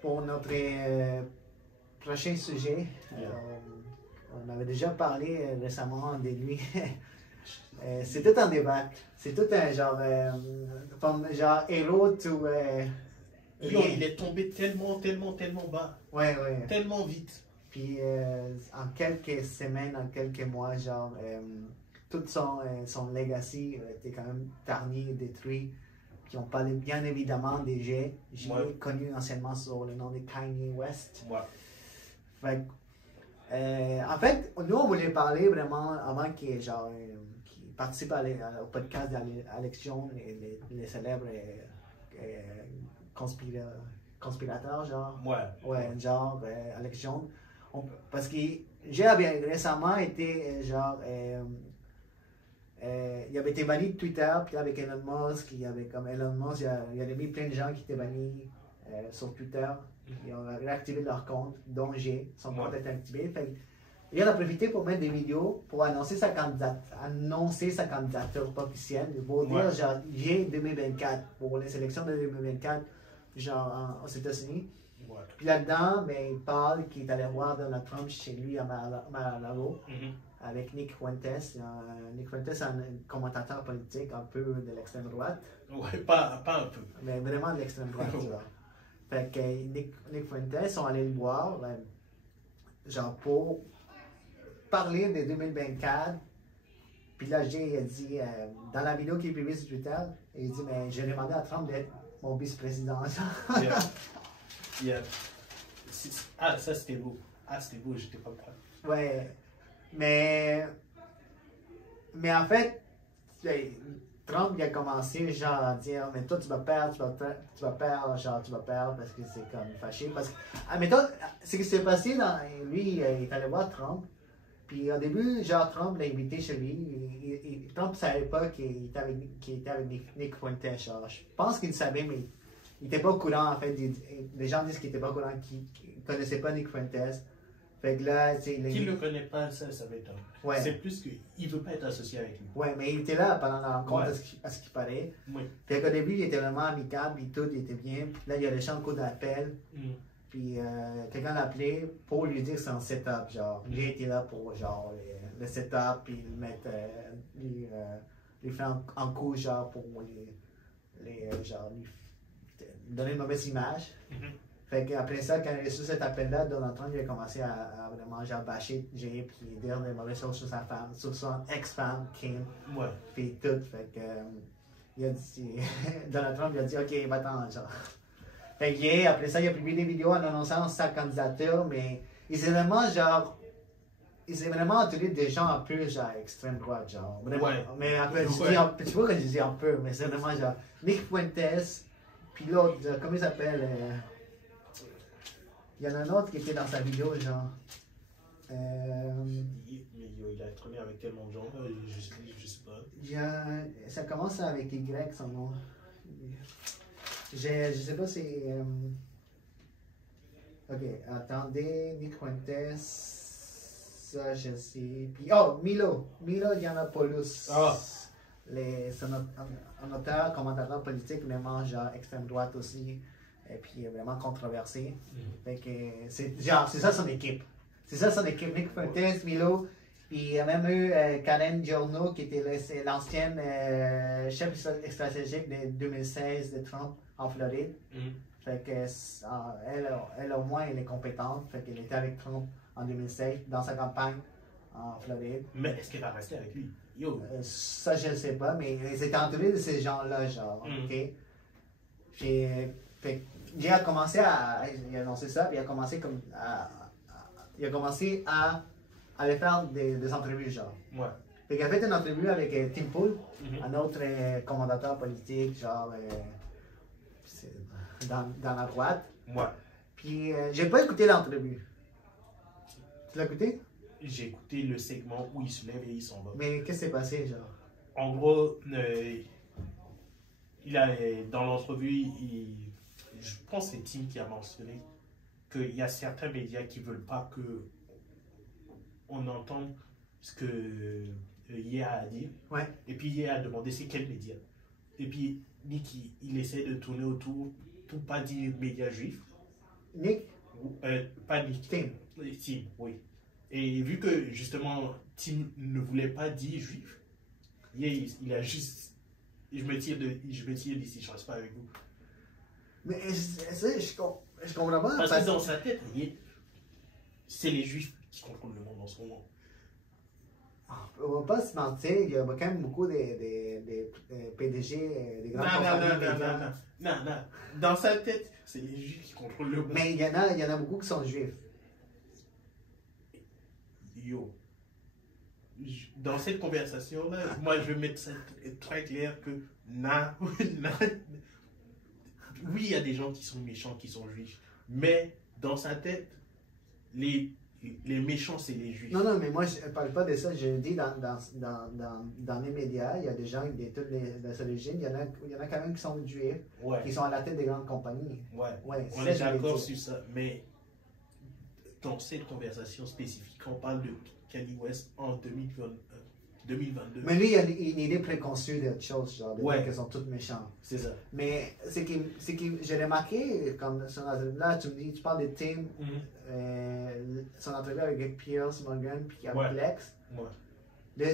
pour notre prochain sujet, on avait déjà parlé récemment de lui. C'est tout un débat. C'est tout un genre, genre héros to Il est tombé tellement bas. Ouais, ouais. Tellement vite. Puis en quelques semaines, en quelques mois, genre, tout son legacy était quand même tarni, détruit. Puis on parlait bien évidemment des G connus anciennement sous le nom de Kanye West. Ouais. Fait, en fait, nous on voulait parler vraiment avant qu'il participe au podcast d'Alex Jones, les célèbres conspirateurs, genre. Ouais, genre Alex Jones. Parce que j'ai récemment été il avait été banni de Twitter, puis avec Elon Musk, Elon Musk, il avait mis plein de gens qui étaient bannis sur Twitter. Ils ont réactivé leur compte, dont son compte était activé. Fait, il en a profité pour mettre des vidéos pour annoncer sa candidature officielle, pour dire genre j'ai 2024, pour les sélections de 2024, genre aux États-Unis. Puis là-dedans, ben, il parle qu'il est allé voir Donald Trump chez lui à Mar-a-Lago. Avec Nick Fuentes. Nick Fuentes est un commentateur politique un peu de l'extrême droite. Ouais, pas un peu. Mais vraiment de l'extrême droite. Fait que Nick Fuentes sont allés le voir, genre pour parler de 2024. Puis là, Jay a dit, dans la vidéo qu'il a publiée sur Twitter, il dit, mais j'ai demandé à Trump d'être mon vice-président. Yeah. Ah, ça c'était beau. Ah, c'était beau, j'étais pas prêt. Ouais. Mais en fait, Trump il a commencé genre à dire mais toi tu vas perdre, genre tu vas perdre parce que c'est comme fâché. Parce que, admettons, ce qui s'est passé lui, il est allé voir Trump. Puis au début, genre Trump l'a invité chez lui. Trump ne savait pas qu'il était avec Nick Fuentes. Genre, je pense qu'il savait, mais il n'était pas au courant en fait. Les gens disent qu'il n'était pas au courant, qu'il ne connaissait pas Nick Fuentes. Fait que là, qu'il ne le connaît pas, ça m'étonne. Ouais. C'est plus qu'il ne veut pas être associé avec lui. Ouais, mais il était là pendant la rencontre, à ce qu'il paraît. Fait qu'au début, il était vraiment amicable, puis tout était bien. Puis là, il a reçu un coup d'appel. Puis quelqu'un l'a appelé pour lui dire que c'est un setup, genre. Lui était là pour, genre, le setup, puis lui faire un coup, genre, pour genre, lui donner une mauvaise image. Fait qu'après ça, quand il a reçu cet appel-là, Donald Trump il a commencé à vraiment genre bâcher Jay puis dire des mauvaises choses sur sa femme, sur son ex-femme, Kim. Puis tout. Fait que il a dit, Donald Trump il a dit ok, va-t'en, genre. Fait que Jay, après ça, il a publié des vidéos en annonçant sa candidature, mais il s'est vraiment entouré des gens un peu genre extrême droite, genre. Vraiment, mais après, tu vois que je dis un peu, mais c'est vraiment genre Nick Fuentes, puis l'autre, comment il s'appelle? Il y en a un autre qui était dans sa vidéo, genre. Il a tourné avec tellement de gens, je sais pas. Ça commence avec Y, son nom. Je sais pas si. Ok, attendez, Nick Fuentes. Ça, je sais. Puis, Milo Yiannopoulos. C'est un auteur, commentateur politique, vraiment genre extrême droite aussi. Et puis vraiment controversé. Fait que c'est ça son équipe. C'est ça son équipe. Nick Fuentes, Milo. Puis il y a même eu Karen Giorno qui était l'ancienne chef stratégique de 2016 de Trump en Floride. Fait que elle au moins elle est compétente. Fait qu'elle était avec Trump en 2016 dans sa campagne en Floride. Mais est-ce qu'elle va rester avec lui? Ça je ne sais pas, mais ils étaient entourés de ces gens-là, genre. Ok. Fait Jay a commencé il a annoncé ça, puis il a commencé à aller faire des entrevues, genre. Fait qu'il a fait une entrevue avec Tim Pool, un autre commentateur politique, genre, dans la droite. Puis j'ai pas écouté l'entrevue. Tu l'as écouté? J'ai écouté le segment où il se lève et il s'en va. Mais qu'est-ce qui s'est passé, genre? En gros, dans l'entrevue, je pense que c'est Tim qui a mentionné qu'il y a certains médias qui ne veulent pas qu'on entende ce que Ye a dit. Et puis Ye a demandé c'est quel média. Et puis Nick, il essaie de tourner autour pour pas dire médias juifs. Nick? Pas Nick. Tim. Tim, oui. Et vu que justement Tim ne voulait pas dire juif, il a juste. Je me tire d'ici, je ne reste pas avec vous. Mais je comprends pas. Parce que dans sa tête, c'est les juifs qui contrôlent le monde en ce moment. On va pas se mentir, il y a quand même beaucoup de PDG, des grandes compagnies. Non. Dans sa tête, c'est les juifs qui contrôlent le monde. Mais il y en a beaucoup qui sont juifs. Yo. Dans cette conversation-là, moi je vais mettre ça très clair que oui, il y a des gens qui sont méchants, qui sont juifs, mais dans sa tête, les méchants, c'est les juifs. Non, mais moi je ne parle pas de ça. Je dis dans les médias, il y a des gens de toutes les origines, il y en a quand même qui sont juifs, qui sont à la tête des grandes compagnies. Ouais, on est d'accord sur ça, mais dans cette conversation spécifique, on parle de Kanye West en 2022. Mais lui, il a une idée préconçue d'autre chose, genre de dire qu'ils sont tous méchants. C'est ça. Mais c'est que j'ai remarqué, comme là, tu me dis, tu parles de Tim, son entrevue avec Piers Morgan, puis avec Lex.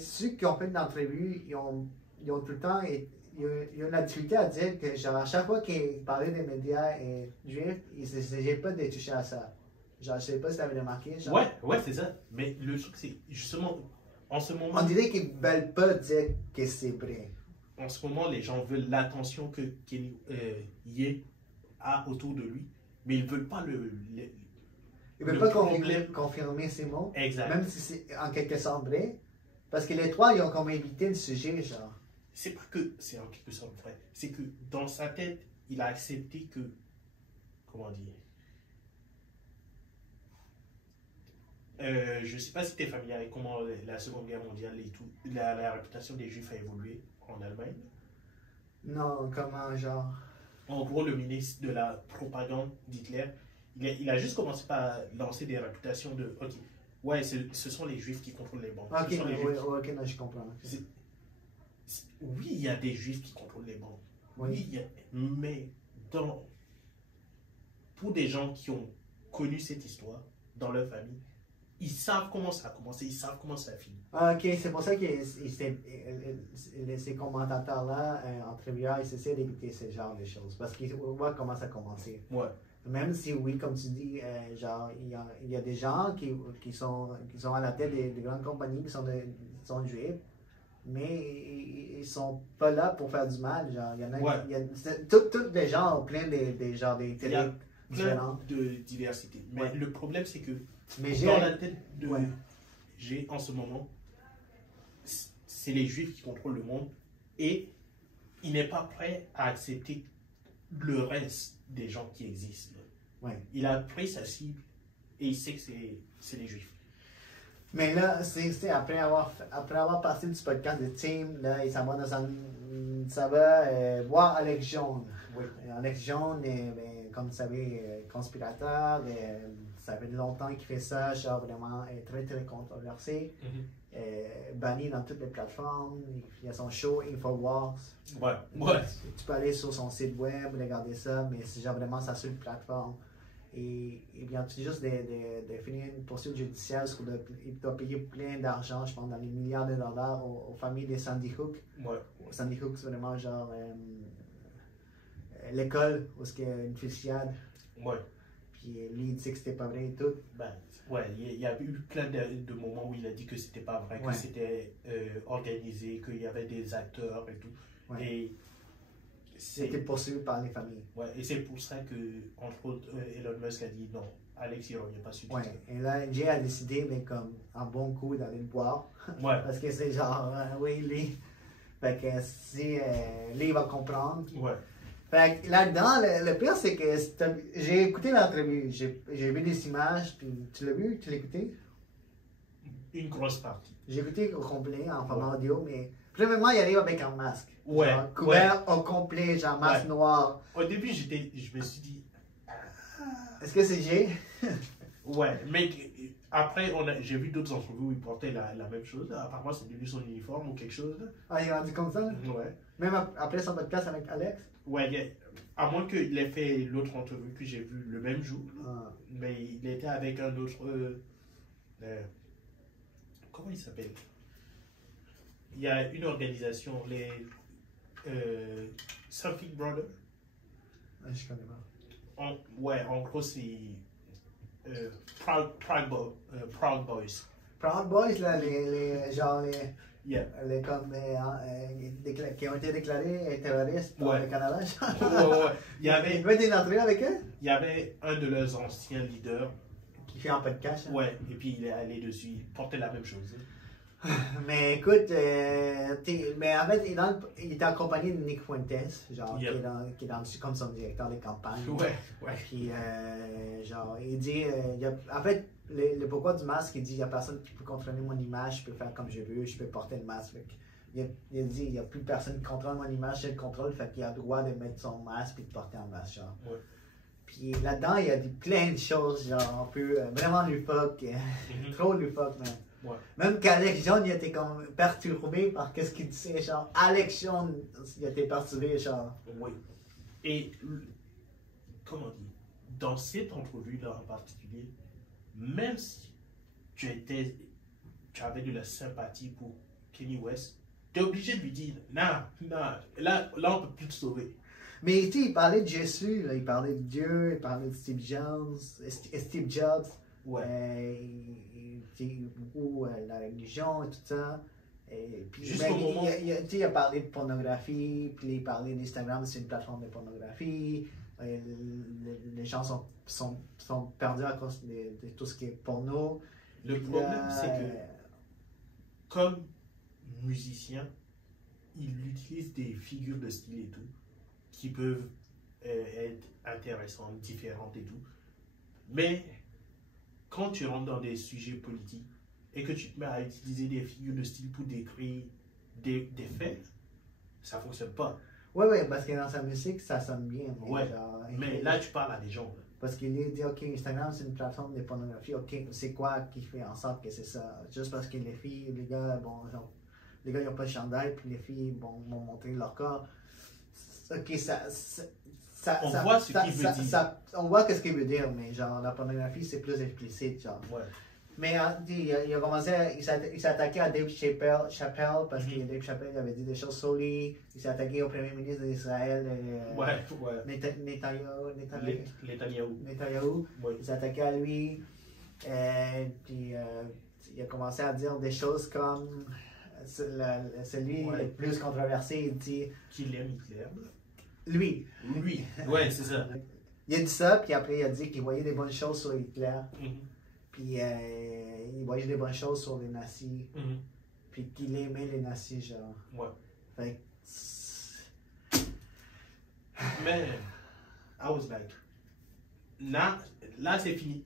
Ceux qui ont fait l'entrevue, ils ont tout le temps, ils ont la difficulté à dire que, genre, à chaque fois qu'ils parlaient des médias juifs, ils n'essayaient pas de toucher à ça. Genre, je sais pas si tu avais remarqué. Genre. Ouais, c'est ça. Mais le truc, c'est justement, en ce moment. On dirait qu'ils ne veulent pas dire que c'est vrai. En ce moment, les gens veulent l'attention que Kanye a autour de lui, mais ils ne veulent pas ils ne veulent pas confirmer ces mots. Exact. Même si c'est en quelque sorte vrai. Parce que les trois, ils ont comme évité le sujet, genre. C'est pas que c'est en quelque sorte vrai. C'est que dans sa tête, il a accepté que. Comment dire? Je ne sais pas si tu es familier avec comment la Seconde Guerre mondiale et tout, la réputation des Juifs a évolué en Allemagne. Non, comment, genre? En gros, le ministre de la propagande d'Hitler, il a juste commencé par lancer des réputations de « Ok, ouais, ce sont les Juifs qui contrôlent les banques. » Ok, non, je comprends. Oui, il y a des Juifs qui contrôlent les banques. Oui, mais pour des gens qui ont connu cette histoire dans leur famille, ils savent comment ça a commencé, ils savent comment ça a fini. Ok, c'est pour ça que ces commentateurs-là, entrevueurs, ils essaient d'éviter ce genre de choses. Parce qu'ils voient comment ça a commencé. Ouais. Même si, oui, comme tu dis, genre, il y a des gens qui sont à la tête des grandes compagnies qui sont juifs, mais ils sont pas là pour faire du mal. Genre, il y en a, tous les gens ont plein des genres de télé différents. De diversité. Mais le problème, c'est que dans la tête de j'ai en ce moment, c'est les Juifs qui contrôlent le monde et il n'est pas prêt à accepter le reste des gens qui existent. Il a pris sa cible et il sait que c'est les Juifs. Mais là, c'est après avoir passé du podcast de Tim, là, il s'en va ça va voir Alex Jones. Alex Jones est, comme vous savez, conspirateur. Ça fait longtemps qu'il fait ça, genre vraiment très très controversé. Banni dans toutes les plateformes. Il y a son show Infowars. Tu peux aller sur son site web, regarder ça, mais c'est genre vraiment sa seule plateforme. Et bien, tu juste de finir une poursuite judiciaire parce qu'il doit payer plein d'argent, je pense, dans les milliards de dollars aux familles de Sandy Hook. Sandy Hook, c'est vraiment genre l'école où il y a une fusillade. Puis lui, il dit que c'était pas vrai et tout. Il y a eu plein de moments où il a dit que c'était pas vrai, que c'était organisé, qu'il y avait des acteurs et tout. Et c'était poursuivi par les familles. Et c'est pour ça que, entre autres, Elon Musk a dit non, Alex, il ne revient pas sur Twitter. Et là, Jay a décidé, mais comme un bon coup, d'aller le boire. Parce que c'est genre, lui. Fait que si lui, il va comprendre. Fait que là-dedans, le pire, c'est que j'ai écouté l'entrevue, j'ai vu des images, puis tu l'as vu, tu l'as écouté? Une grosse partie. J'ai écouté au complet en format audio, mais premièrement, il arrive avec un masque. Genre, couvert au complet, genre masque noir. Au début, je me suis dit... Est-ce que c'est Jay? Mais après, j'ai vu d'autres entrevues où il portait la même chose. Apparemment, c'est devenu son uniforme ou quelque chose. Ah, il est rendu comme ça? Même après son podcast avec Alex? À moins qu'il ait fait l'autre entrevue que j'ai vue le même jour. Mais il était avec un autre... comment il s'appelle? Il y a une organisation, les Something Brothers. Je connais pas. Ouais, en gros, c'est Proud Boys. Proud Boys, là, genre Yeah. Qui ont été déclarés terroristes par le Canada. Ouais. Il y avait des entrées avec eux? Il y avait un de leurs anciens leaders. Qui fait un peu de cash. Hein? Ouais, et puis il est allé dessus, il portait la même chose. Mais écoute, mais en fait, il était accompagné de Nick Fuentes, genre, qui est comme son directeur de campagne. Ouais. Puis, genre, il dit, en fait, le pourquoi du masque, il dit, il n'y a personne qui peut contrôler mon image, je peux faire comme je veux, je peux porter le masque. Il dit, il n'y a plus personne qui contrôle mon image, je le contrôle, fait qu'il a le droit de mettre son masque et de porter un masque, genre. Ouais. Puis là-dedans, il y a plein de choses, genre, un peu, vraiment loufoque, trop loufoque, même. Ouais. Même qu'Alex Jones, il était comme perturbé par ce qu'il disait, genre, Alex Jones, il était perturbé, genre. Oui. Et, comment dire, dans cette entrevue-là en particulier, même si tu avais de la sympathie pour Kanye West, tu es obligé de lui dire, non, là on peut plus te sauver. Mais tu sais, il parlait de Jésus, là, il parlait de Dieu, il parlait de Steve Jobs, beaucoup la religion et tout ça. Et puis, il a parlé de pornographie, puis il parlait d'Instagram, c'est une plateforme de pornographie. Les gens sont perdus à cause de tout ce qui est porno. Le problème, c'est que, comme musicien, il utilise des figures de style et tout, qui peuvent être intéressantes, différentes et tout. Mais quand tu rentres dans des sujets politiques et que tu te mets à utiliser des figures de style pour décrire des faits, ça ne fonctionne pas. Oui, parce que dans sa musique, ça sonne bien. Mais là, tu parles à des gens. Parce qu'il dit, OK, Instagram, c'est une plateforme de pornographie. OK, c'est quoi qui fait en sorte que c'est ça? Juste parce que les filles, les gars, les gars, ils n'ont pas de chandail, puis les filles vont montrer leur corps. OK, on voit ce qu'il veut dire. On voit ce qu'il veut dire, mais genre, la pornographie, c'est plus explicite, genre. Ouais. Mais il a commencé, il s'est attaqué à Dave Chappelle parce que Dave Chappelle avait dit des choses solides. Il s'est attaqué au premier ministre d'Israël, Netanyahu. Il s'est attaqué à lui. Puis il a commencé à dire des choses comme celui le plus controversé, il dit qu'il aime Hitler. Lui, ouais, c'est ça. Il a dit ça, puis après il a dit qu'il voyait des bonnes choses sur Hitler. Puis il voyait des bonnes choses sur les nazis. Puis qu'il aimait les nazis, genre. Ouais. Fait mais, I was like, là c'est fini.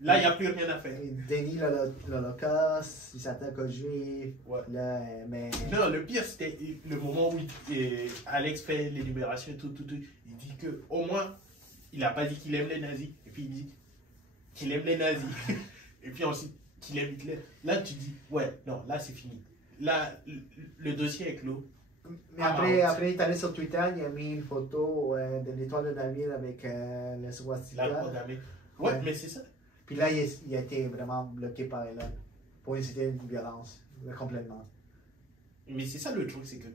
Là, il n'y a plus rien à faire. Il dénie l'Holocauste, il s'attaque aux Juifs. Ouais. Là, mais... Non, le pire, c'était le moment où Alex fait l'énumération et tout. Il dit qu'au moins, il n'a pas dit qu'il aime les nazis. Et puis il dit qu'il aime les nazis. Et puis ensuite, qu'il aime Hitler. Là, tu dis, ouais, non, là, c'est fini. Là, le dossier est clos. Mais après, il est allé sur Twitter, il a mis une photo de l'étoile de David avec le swastika. Ouais, mais c'est ça. Puis là, il a été vraiment bloqué par Elon pour inciter une violence, complètement. Mais c'est ça le truc, c'est que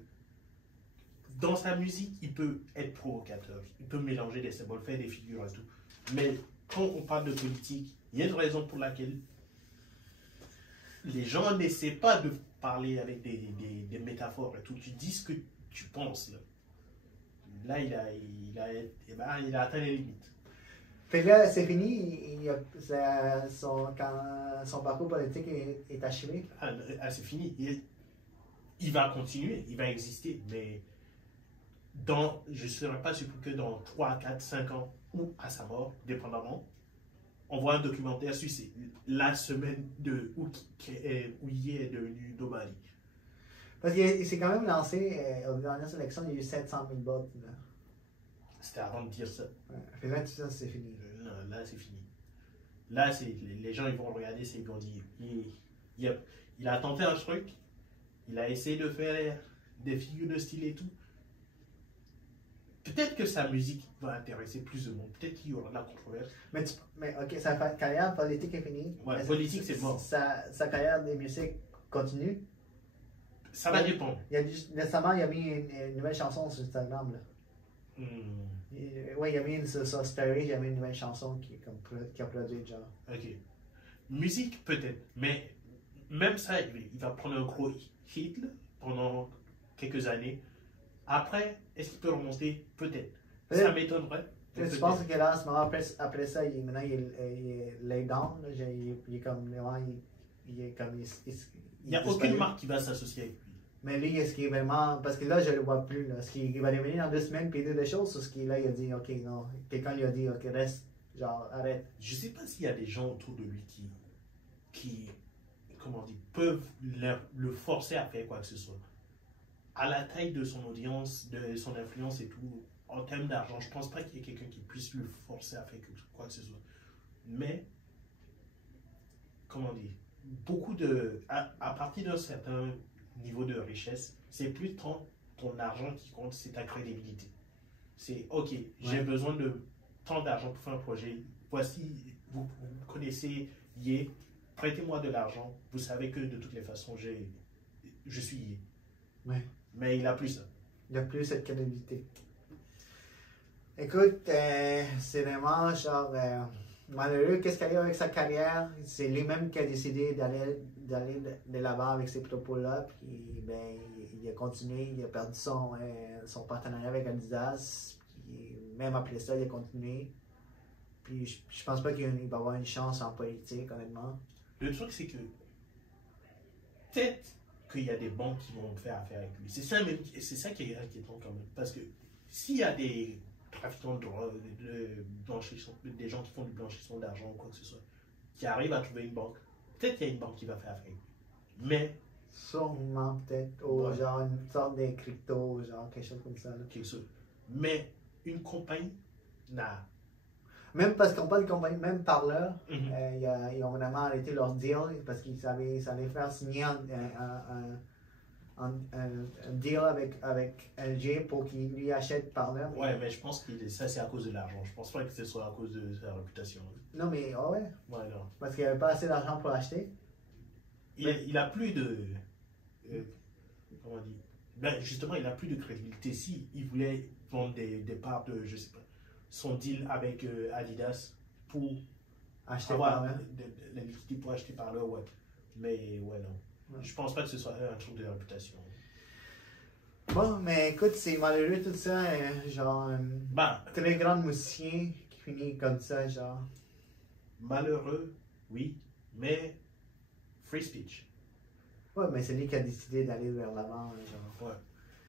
dans sa musique, il peut être provocateur, il peut mélanger des symboles, faire des figures et tout. Mais quand on parle de politique, il y a une raison pour laquelle les gens n'essaient pas de parler avec des métaphores et tout. Tu dis ce que tu penses. Là, il a atteint les limites. Fait que là, c'est fini, son parcours politique est achevé. C'est fini. Il va continuer, il va exister, mais je ne serais pas surpris que dans 3, 4, 5 ans, ou à sa mort, dépendamment, on voit un documentaire sur la semaine où il est devenu nomade. Parce qu'il s'est quand même lancé aux dernières élections, il y a eu 700 000 votes. C'était avant de dire ça. Ouais. Là, tout ça, c'est fini. Non, là, c'est fini. Là, les gens ils vont regarder, ils vont dire il a tenté un truc, il a essayé de faire des figures de style et tout. peut-être que sa musique va intéresser plus de monde. Peut-être qu'il y aura de la controverse. Mais ok, sa carrière politique est finie. Ouais, politique, c'est mort. Sa carrière de musique continue. Ça va dépendre. Récemment, il a mis une nouvelle chanson sur Instagram. Là. Oui, il a mis sur Story, il a mis une nouvelle chanson qui a produit, genre. Ok. Musique, peut-être. Mais même ça, il va prendre un gros hit là, pendant quelques années. Après, est-ce qu'il peut remonter? Peut-être. Ça m'étonnerait. Je pense que là, en ce moment, après ça, maintenant, il est lay down. Là, il est comme. Il n'y a aucune marque qui va s'associer avec lui. Mais lui, est-ce qu'il est vraiment. Parce que là, je ne le vois plus. Est-ce qu'il va revenir dans 2 semaines et dire des choses? Ou est-ce qu'il il a dit, OK, non. Quelqu'un lui a dit, OK, reste. Genre, arrête. Je ne sais pas s'il y a des gens autour de lui qui comment dire, peuvent le forcer à faire quoi que ce soit. À la taille de son audience, de son influence et tout, en termes d'argent, je ne pense pas qu'il y ait quelqu'un qui puisse le forcer à faire quoi que ce soit. Mais, comment dire, à partir d'un certain niveau de richesse, c'est plus tant ton argent qui compte, c'est ta crédibilité. C'est, OK, j'ai besoin de tant d'argent pour faire un projet. Voici, vous connaissez Ye, prêtez-moi de l'argent. Vous savez que de toutes les façons, je suis Ye. Ouais. Mais il n'a plus ça. Il n'a plus cette crédibilité. Écoute, c'est vraiment genre malheureux. Qu'est-ce qu'il y a avec sa carrière? C'est lui-même qui a décidé d'aller de l'avant avec ces propos-là. Puis ben, il a continué, il a perdu son partenariat avec Adidas. Puis même après ça, il a continué. Puis je pense pas qu'il va avoir une chance en politique, honnêtement. Le truc, c'est que peut-être qu'il y a des banques qui vont faire affaire avec lui. C'est ça qui est inquiétant quand même. Parce que s'il y a des trafiquants de drogue, des gens qui font du blanchissement d'argent ou quoi que ce soit, qui arrivent à trouver une banque, peut-être qu'il y a une banque qui va faire affaire avec lui. Mais. Sûrement, peut-être. Ou genre une sorte de crypto, genre quelque chose comme ça. Là. Quelque chose. Mais une compagnie n'a. Même parce qu'on parle de compagnie, même Parler, ils ont vraiment arrêté leur deal parce qu'ils savaient ça allait faire signer un deal avec LG pour qu'il lui achète Parler. Ouais, mais je pense que ça c'est à cause de l'argent. Je pense pas que ce soit à cause de sa réputation. Non, mais ouais. Ouais, non. Parce qu'il n'y avait pas assez d'argent pour l'acheter. Il a plus de. Comment dire? Ben, justement, il a plus de crédibilité. Si il voulait vendre des parts de, je sais pas, son deal avec Adidas pour acheter avoir la liquidité pour acheter par là, ouais. Mais ouais, non. Ouais. Je pense pas que ce soit un truc de réputation. Bon, mais écoute, c'est malheureux tout ça. Genre, très grand musicien qui finit comme ça, genre. Malheureux, oui, mais free speech. Ouais, mais c'est lui qui a décidé d'aller vers l'avant, genre. Ouais.